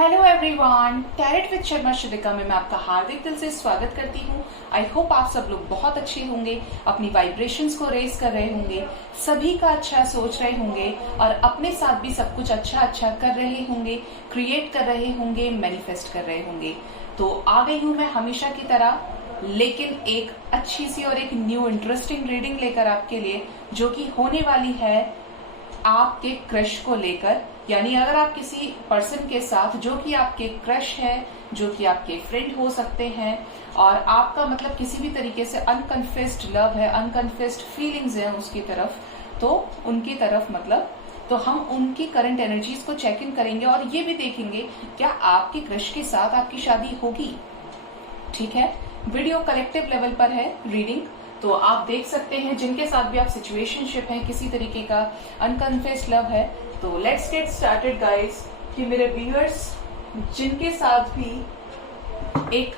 Hello everyone, tarot with Sharma Shudika में मैं आपका हार्दिक दिल से स्वागत करती हूँ। आई होप आप सब लोग बहुत अच्छे होंगे, अपनी वाइब्रेशंस को रेज कर रहे होंगे, सभी का अच्छा सोच रहे होंगे और अपने साथ भी सब कुछ अच्छा कर रहे होंगे, क्रिएट कर रहे होंगे, मैनिफेस्ट कर रहे होंगे। तो आ गई हूँ मैं हमेशा की तरह, लेकिन एक अच्छी सी और एक न्यू इंटरेस्टिंग रीडिंग लेकर आपके लिए, जो कि होने वाली है आपके क्रश को लेकर। यानी अगर आप किसी पर्सन के साथ जो कि आपके क्रश है, जो कि आपके फ्रेंड हो सकते हैं और आपका मतलब किसी भी तरीके से अनकन्फेस्ड लव है, अनकन्फेस्ड फीलिंग्स है उसकी तरफ, तो उनकी तरफ मतलब तो हम उनकी करंट एनर्जीज को चेक इन करेंगे और ये भी देखेंगे क्या आपके क्रश के साथ आपकी शादी होगी। ठीक है, वीडियो कलेक्टिव लेवल पर है रीडिंग, तो आप देख सकते हैं जिनके साथ भी आप सिचुएशनशिप है, किसी तरीके का अनकन्फेस्ड लव है। तो लेट्स गेट स्टार्टेड गाइस, कि मेरे व्यूअर्स जिनके साथ भी एक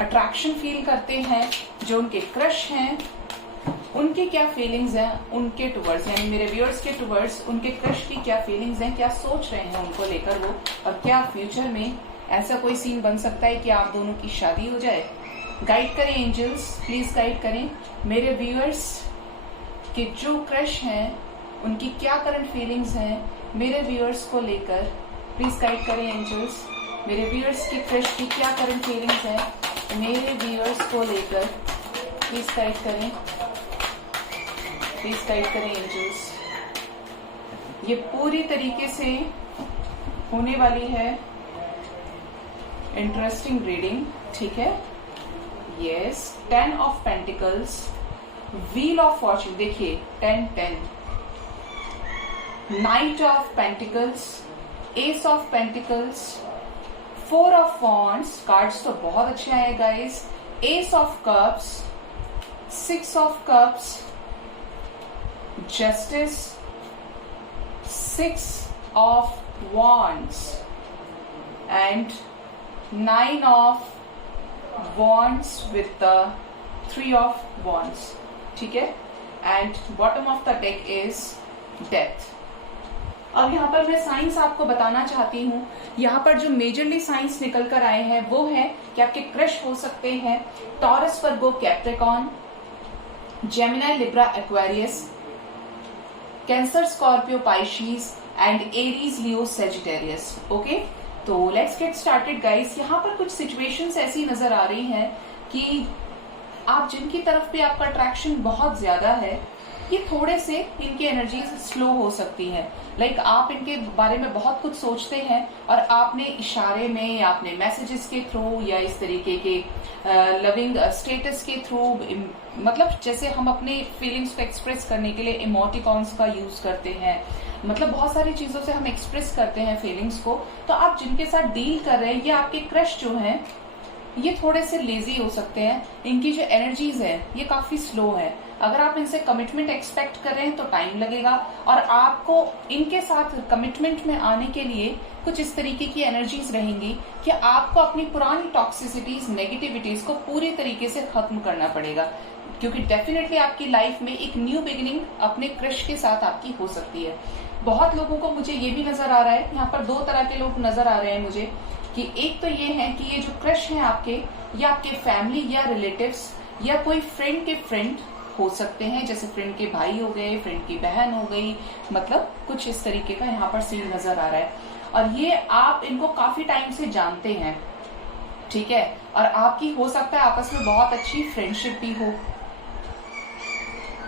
अट्रैक्शन फील करते हैं, जो उनके क्रश हैं, उनकी क्या फीलिंग्स हैं उनके टुवर्ड्स, यानी मेरे व्यूअर्स के टुवर्ड्स उनके क्रश की क्या फीलिंग्स हैं, क्या सोच रहे हैं उनको लेकर वो, और क्या फ्यूचर में ऐसा कोई सीन बन सकता है कि आप दोनों की शादी हो जाए। गाइड करें एंजल्स, प्लीज गाइड करें मेरे व्यूअर्स के जो क्रश हैं उनकी क्या करंट फीलिंग्स हैं मेरे व्यूअर्स को लेकर। प्लीज गाइड करें एंजल्स, मेरे व्यूअर्स की क्रश की क्या करंट फीलिंग्स हैं मेरे व्यूअर्स को लेकर। प्लीज गाइड करें, प्लीज गाइड करें एंजल्स। ये पूरी तरीके से होने वाली है इंटरेस्टिंग रीडिंग, ठीक है। Yes, 10 of pentacles, wheel of Fortune, देखिए 10, night of pentacles, S of pentacles, 4 of wands, cards तो बहुत अच्छे आए guys, S of cups, 6 of cups, justice, 6 of wands and 9 of wands with the 3 of wands, ठीक है। And bottom of the deck is death. अब यहाँ पर मैं साइंस आपको बताना चाहती हूँ। यहाँ पर जो मेजरली साइंस निकल कर आए हैं वो है कि आपके क्रश हो सकते हैं Taurus, Virgo, Capricorn, Gemini, Libra, Aquarius, Cancer, Scorpio, Pisces and Aries, Leo, Sagittarius. Okay, तो लेट्स गेट स्टार्टेड गाइस। यहाँ पर कुछ सिचुएशंस ऐसी नजर आ रही हैं कि आप जिनकी तरफ पे आपका अट्रैक्शन बहुत ज्यादा है, ये थोड़े से इनकी एनर्जी स्लो हो सकती है। लाइक आप इनके बारे में बहुत कुछ सोचते हैं और आपने इशारे में या आपने मैसेजेस के थ्रू या इस तरीके के लविंग स्टेटस के थ्रू, मतलब जैसे हम अपने फीलिंग्स को एक्सप्रेस करने के लिए इमोटिकॉन्स का यूज करते हैं, मतलब बहुत सारी चीजों से हम एक्सप्रेस करते हैं फीलिंग्स को। तो आप जिनके साथ डील कर रहे हैं, ये आपके क्रश जो हैं, ये थोड़े से लेजी हो सकते हैं, इनकी जो एनर्जीज है ये काफी स्लो है। अगर आप इनसे कमिटमेंट एक्सपेक्ट कर रहे हैं तो टाइम लगेगा, और आपको इनके साथ कमिटमेंट में आने के लिए कुछ इस तरीके की एनर्जीज रहेंगी कि आपको अपनी पुरानी टॉक्सिसिटीज, नेगेटिविटीज को पूरी तरीके से खत्म करना पड़ेगा, क्योंकि डेफिनेटली आपकी लाइफ में एक न्यू बिगिनिंग अपने क्रश के साथ आपकी हो सकती है। बहुत लोगों को मुझे ये भी नजर आ रहा है, यहाँ पर 2 तरह के लोग नजर आ रहे हैं मुझे, कि एक तो ये है कि ये जो क्रश हैं आपके, या आपके फैमिली या रिलेटिव्स या कोई फ्रेंड के फ्रेंड हो सकते हैं, जैसे फ्रेंड के भाई हो गए, फ्रेंड की बहन हो गई, मतलब कुछ इस तरीके का यहाँ पर सीन नजर आ रहा है। और ये आप इनको काफी टाइम से जानते हैं, ठीक है, और आपकी हो सकता है आपस में बहुत अच्छी फ्रेंडशिप भी हो।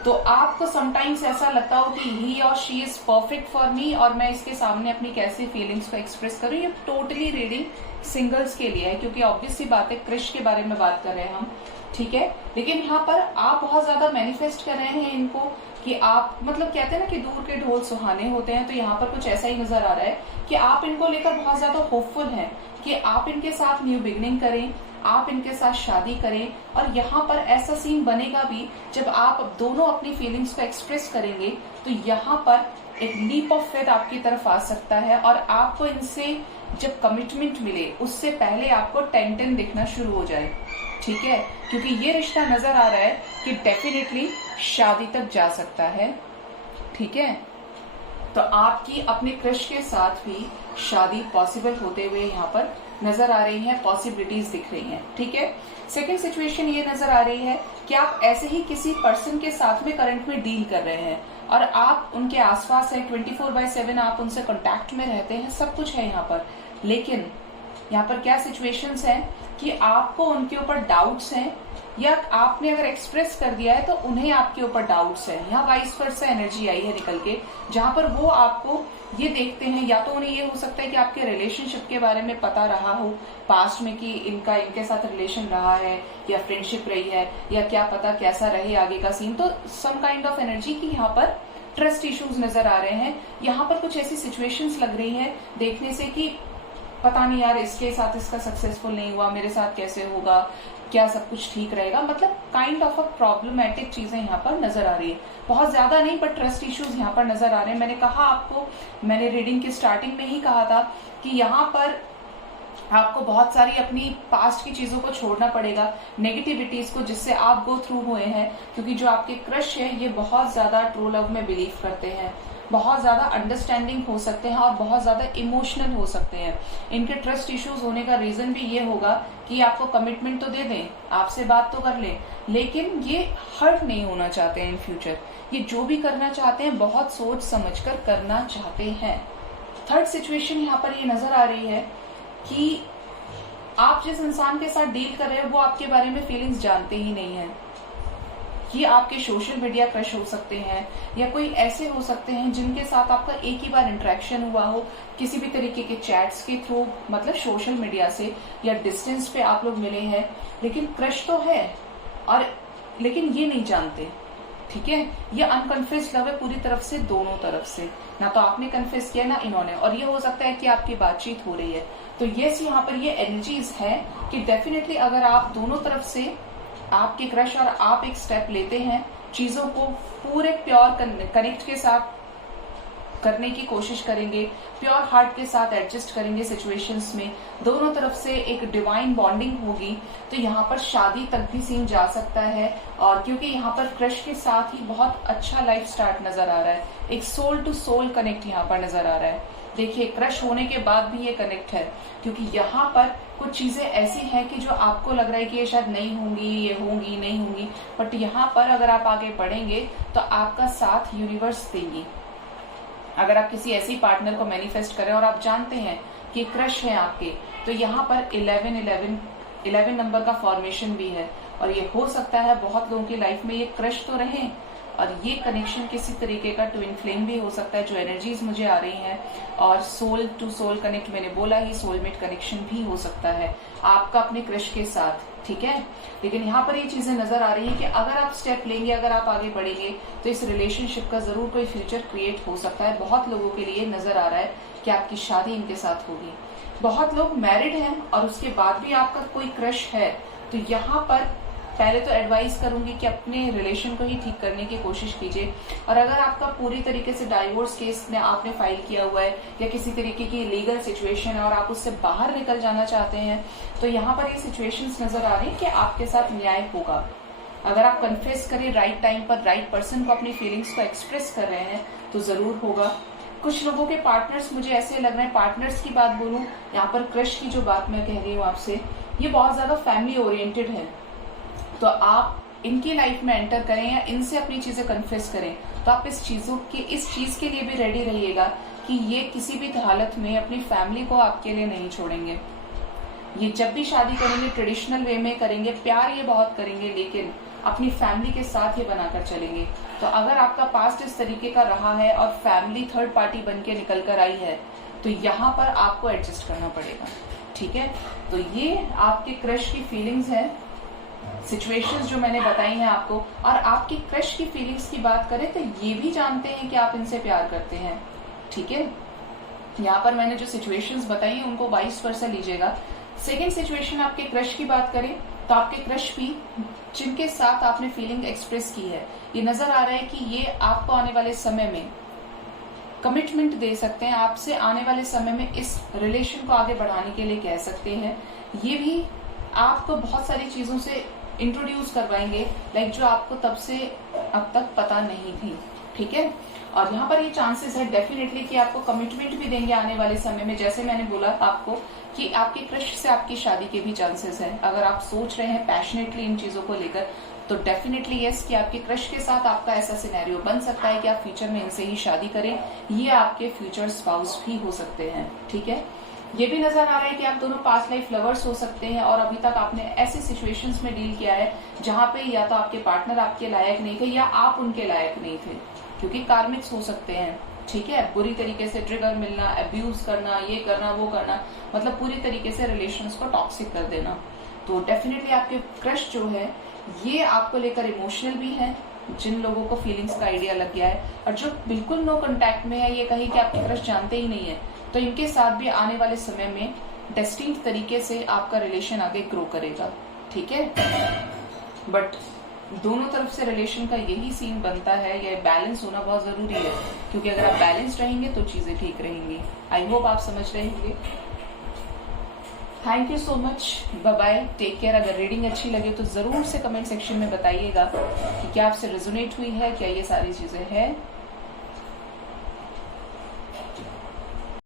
तो आपको समटाइम्स ऐसा लगता हो कि ही और she is perfect for me, और मैं इसके सामने अपनी कैसी फीलिंग्स को एक्सप्रेस करूं। ये टोटली रीडिंग सिंगल्स के लिए है, क्योंकि ऑब्वियस सी बात है क्रश के बारे में बात कर रहे हैं हम, ठीक है। लेकिन यहाँ पर आप बहुत ज्यादा मैनिफेस्ट कर रहे हैं इनको, कि आप मतलब कहते हैं ना कि दूर के ढोल सुहाने होते हैं, तो यहाँ पर कुछ ऐसा ही नजर आ रहा है कि आप इनको लेकर बहुत ज्यादा होपफुल हैं कि आप इनके साथ न्यू बिगनिंग करें, आप इनके साथ शादी करें। और यहाँ पर ऐसा सीन बनेगा भी जब आप दोनों अपनी फीलिंग्स को एक्सप्रेस करेंगे, तो यहाँ पर एक लीप ऑफ फेथ आपकी तरफ आ सकता है, और आपको इनसे जब कमिटमेंट मिले उससे पहले आपको 10-10 दिखना शुरू हो जाए, ठीक है, क्योंकि ये रिश्ता नजर आ रहा है कि डेफिनेटली शादी तक जा सकता है, ठीक है। तो आपकी अपने क्रश के साथ भी शादी पॉसिबल होते हुए यहाँ पर नजर आ रही है, पॉसिबिलिटीज दिख रही हैं, ठीक है। सेकेंड सिचुएशन ये नजर आ रही है कि आप ऐसे ही किसी पर्सन के साथ में करंट में डील कर रहे हैं और आप उनके आसपास है, 24/7 आप उनसे कांटेक्ट में रहते हैं, सब कुछ है यहाँ पर। लेकिन यहाँ पर क्या सिचुएशंस हैं कि आपको उनके ऊपर डाउट्स हैं, या आपने अगर एक्सप्रेस कर दिया है तो उन्हें आपके ऊपर डाउट्स है। यहाँ वाइस वर्सा एनर्जी आई है निकल के, जहां पर वो आपको ये देखते हैं, या तो उन्हें ये हो सकता है कि आपके रिलेशनशिप के बारे में पता रहा हो पास्ट में कि इनके साथ रिलेशन रहा है या फ्रेंडशिप रही है, या क्या पता कैसा रहे आगे का सीन। तो सम काइंड ऑफ एनर्जी की यहाँ पर ट्रस्ट इश्यूज नजर आ रहे हैं। यहाँ पर कुछ ऐसी सिचुएशंस लग रही है देखने से कि पता नहीं यार, इसके साथ इसका सक्सेसफुल नहीं हुआ, मेरे साथ कैसे होगा, क्या सब कुछ ठीक रहेगा, मतलब काइंड ऑफ अ प्रॉब्लमैटिक चीजें यहाँ पर नजर आ रही है। बहुत ज्यादा नहीं, पर ट्रस्ट इश्यूज यहाँ पर नजर आ रहे हैं। मैंने कहा आपको, मैंने रीडिंग की स्टार्टिंग में ही कहा था कि यहाँ पर आपको बहुत सारी अपनी पास्ट की चीजों को छोड़ना पड़ेगा, नेगेटिविटीज को जिससे आप गो थ्रू हुए हैं, क्योंकि जो आपके क्रश है ये बहुत ज्यादा ट्रू लव में बिलीव करते हैं, बहुत ज्यादा अंडरस्टैंडिंग हो सकते हैं और बहुत ज्यादा इमोशनल हो सकते हैं। इनके ट्रस्ट इश्यूज होने का रीजन भी ये होगा कि आपको कमिटमेंट तो दे दें, आपसे बात तो कर लें, लेकिन ये हर्ट नहीं होना चाहते हैं इन फ्यूचर। ये जो भी करना चाहते हैं बहुत सोच समझकर करना चाहते हैं। थर्ड सिचुएशन यहाँ पर ये नजर आ रही है कि आप जिस इंसान के साथ डील कर रहे हैं वो आपके बारे में फीलिंग्स जानते ही नहीं है। ये आपके सोशल मीडिया क्रश हो सकते हैं, या कोई ऐसे हो सकते हैं जिनके साथ आपका एक ही बार इंटरेक्शन हुआ हो किसी भी तरीके के चैट्स के थ्रू, मतलब सोशल मीडिया से, या डिस्टेंस पे आप लोग मिले हैं, लेकिन क्रश तो है और लेकिन ये नहीं जानते, ठीक है। ये अनकन्फेस्ड लव है पूरी तरफ से, दोनों तरफ से, ना तो आपने कन्फेस किया ना इन्होंने, और ये हो सकता है कि आपकी बातचीत हो रही है। तो यस, यहाँ पर ये एनर्जीज है कि डेफिनेटली अगर आप दोनों तरफ से, आपके क्रश और आप एक स्टेप लेते हैं, चीजों को पूरे प्योर कनेक्ट के साथ करने की कोशिश करेंगे, प्योर हार्ट के साथ एडजस्ट करेंगे सिचुएशंस में, दोनों तरफ से एक डिवाइन बॉन्डिंग होगी, तो यहाँ पर शादी तक भी सीन जा सकता है। और क्योंकि यहाँ पर क्रश के साथ ही बहुत अच्छा लाइफ स्टार्ट नजर आ रहा है, एक सोल टू सोल कनेक्ट यहाँ पर नजर आ रहा है। देखिए, क्रश होने के बाद भी ये कनेक्ट है, क्योंकि यहाँ पर कुछ चीजें ऐसी हैं कि जो आपको लग रहा है कि ये शायद नहीं होंगी, ये होंगी नहीं होंगी, बट यहाँ पर अगर आप आगे बढ़ेंगे तो आपका साथ यूनिवर्स देगी। अगर आप किसी ऐसी पार्टनर को मैनिफेस्ट करें और आप जानते हैं कि क्रश है आपके, तो यहाँ पर 11 नंबर का फॉर्मेशन भी है, और ये हो सकता है बहुत लोगों की लाइफ में ये क्रश तो रहे, और ये कनेक्शन किसी तरीके का ट्विन फ्लेम भी हो सकता है, जो एनर्जीज मुझे आ रही हैं, और सोल टू सोल कनेक्ट, मैंने बोला ही, सोलमेट कनेक्शन भी हो सकता है आपका अपने क्रश के साथ, ठीक है। लेकिन यहाँ पर ये चीजें नजर आ रही है कि अगर आप स्टेप लेंगे, अगर आप आगे बढ़ेंगे, तो इस रिलेशनशिप का जरूर कोई फ्यूचर क्रिएट हो सकता है। बहुत लोगों के लिए नजर आ रहा है कि आपकी शादी इनके साथ होगी। बहुत लोग मैरिड हैं और उसके बाद भी आपका कोई क्रश है, तो यहाँ पर पहले तो एडवाइस करूंगी कि अपने रिलेशन को ही ठीक करने की कोशिश कीजिए। और अगर आपका पूरी तरीके से डाइवोर्स केस में आपने फाइल किया हुआ है, या किसी तरीके की लीगल सिचुएशन है और आप उससे बाहर निकल जाना चाहते हैं, तो यहाँ पर ये सिचुएशंस नजर आ रही है कि आपके साथ न्याय होगा। अगर आप कन्फेस करें राइट टाइम पर, राइट पर्सन को अपनी फीलिंग्स को एक्सप्रेस कर रहे हैं, तो जरूर होगा। कुछ लोगों के पार्टनर्स, मुझे ऐसे लग रहा है, पार्टनर्स की बात बोलूं, यहाँ पर क्रश की जो बात मैं कह रही हूँ आपसे, ये बहुत ज्यादा फैमिली ओरिएंटेड है। तो आप इनकी लाइफ में एंटर करें या इनसे अपनी चीजें कन्फेस करें, तो आप इस चीज के लिए भी रेडी रहिएगा कि ये किसी भी हालत में अपनी फैमिली को आपके लिए नहीं छोड़ेंगे। ये जब भी शादी करेंगे ट्रेडिशनल वे में करेंगे, प्यार ये बहुत करेंगे, लेकिन अपनी फैमिली के साथ ये बनाकर चलेंगे। तो अगर आपका पास्ट इस तरीके का रहा है और फैमिली थर्ड पार्टी बन के निकल कर आई है, तो यहाँ पर आपको एडजस्ट करना पड़ेगा, ठीक है। तो ये आपके क्रश की फीलिंग्स है, सिचुएशंस जो मैंने बताई हैं आपको। और आपकी क्रश की फीलिंग्स की बात करें तो ये भी जानते हैं कि आप इनसे प्यार करते हैं, ठीक है। यहाँ पर मैंने जो सिचुएशंस बताई हैं उनको वाइस वर्सा लीजिएगा। सेकेंड सिचुएशन, आपके क्रश की बात करें तो आपके क्रश भी जिनके साथ आपने फीलिंग एक्सप्रेस की है, ये नजर आ रहा है कि ये आपको आने वाले समय में कमिटमेंट दे सकते हैं, आपसे आने वाले समय में इस रिलेशन को आगे बढ़ाने के लिए कह सकते हैं। ये भी आपको बहुत सारी चीजों से इंट्रोड्यूस करवाएंगे, लाइक जो आपको तब से अब तक पता नहीं थी, ठीक है। और यहाँ पर ये चांसेस है डेफिनेटली कि आपको कमिटमेंट भी देंगे आने वाले समय में। जैसे मैंने बोला आपको कि आपके क्रश से आपकी शादी के भी चांसेस है। अगर आप सोच रहे हैं पैशनेटली इन चीजों को लेकर तो डेफिनेटली यस कि आपके क्रश के साथ आपका ऐसा सिनेरियो बन सकता है कि आप फ्यूचर में इनसे ही शादी करें। ये आपके फ्यूचर स्पाउस भी हो सकते हैं, ठीक है। ये भी नजर आ रहा है कि आप दोनों पास्ट लाइफ लवर्स हो सकते हैं और अभी तक आपने ऐसी सिचुएशंस में डील किया है जहां पे या तो आपके पार्टनर आपके लायक नहीं थे या आप उनके लायक नहीं थे, क्योंकि कार्मिक्स हो सकते हैं, ठीक है। बुरी तरीके से ट्रिगर मिलना, अब्यूज करना, ये करना वो करना, मतलब पूरी तरीके से रिलेशंस को टॉक्सिक कर देना। तो डेफिनेटली आपके क्रश जो है ये आपको लेकर इमोशनल भी है, जिन लोगों को फीलिंग्स का आइडिया लग गया है, और जो बिल्कुल नो कांटेक्ट में है, ये कहीं कि आपके क्रश जानते ही नहीं है, तो इनके साथ भी आने वाले समय में डेस्टिन्ड तरीके से आपका रिलेशन आगे ग्रो करेगा, ठीक है। बट दोनों तरफ से रिलेशन का यही सीन बनता है, ये बैलेंस होना बहुत जरूरी है, क्योंकि अगर आप बैलेंस रहेंगे तो चीजें ठीक रहेंगी। आई होप आप समझ रहे होंगे। Thank you so much, bye bye, take care. अगर रीडिंग अच्छी लगे तो जरूर से कमेंट सेक्शन में बताइएगा कि क्या आपसे रेजोनेट हुई है, क्या ये सारी चीजें हैं।